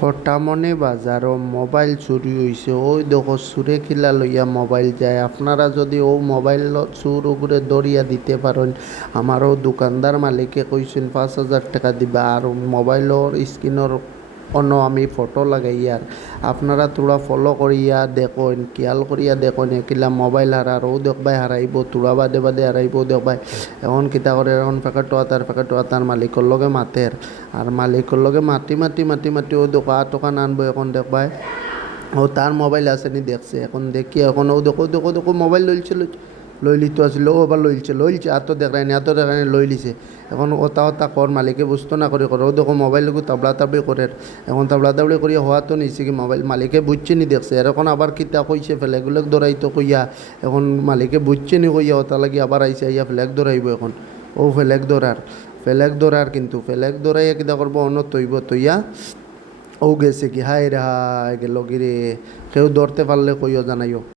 কটামনে বাজারও মোবাইল চুরি হয়েছে। ওই দেখো চুরে খিলা লইয়া মোবাইল যায়। আপনারা যদি ও মোবাইল চুর উপরে দরিয়া দিতে পারেন, আমারও দোকানদার মালিকে কইছেন 5,000 টাকা দিবা। আর মোবাইলের স্ক্রিনের অন্য আমি ফটো লাগাইয়ার আপনারা তোরা ফলো করিয়া দেখেন, খেয়াল করিয়া দেখেন একিলা মোবাইল হারার। ও দেখবাই হারাইব, তোরা বাদে বাদে হারাইব দেখবাই। এখন কিতা করে, এখন প্যাকেট তার মালিকর লগে মাতের। আর মালিকর লগে মাতি মাতি মাতি মাতি ও দোকান আনবো। এখন দেখবাই ও তার মোবাইল আছে নি দেখছে। এখন দেখি এখন ও দেখো মোবাইল লইলি তো আসলে ও আবার লইলছে এত দেখায়নি লই লিছে। এখন ওতা কর মালিকে বুঝতো না করে ও দেখো মোবাইল তাবলা তাবলি করে। এখন তাবলা তাবলি করিয়া হওয়া তো নিছে কি মোবাইল মালিকে বুঝছে নি দেখছে। আর এখন আবার কিতা কইছে ফ্ল্যাগুলো ধরাইতো কইয়া। এখন মালিকে বুঝছে নি কইয়া ওটা লাগি আবার আইসে আইয়া ফ্ল্যাগ ধরাইব। এখন ও ফ্ল্যাগ ধরার কিন্তু ফ্ল্যাগ ধরাইয়া কিতা করবো অন্য তৈয়া ও গেছে কি হায় রে হায় গেল গিরে। কেউ ধরতে পারলে কইও জানাইও।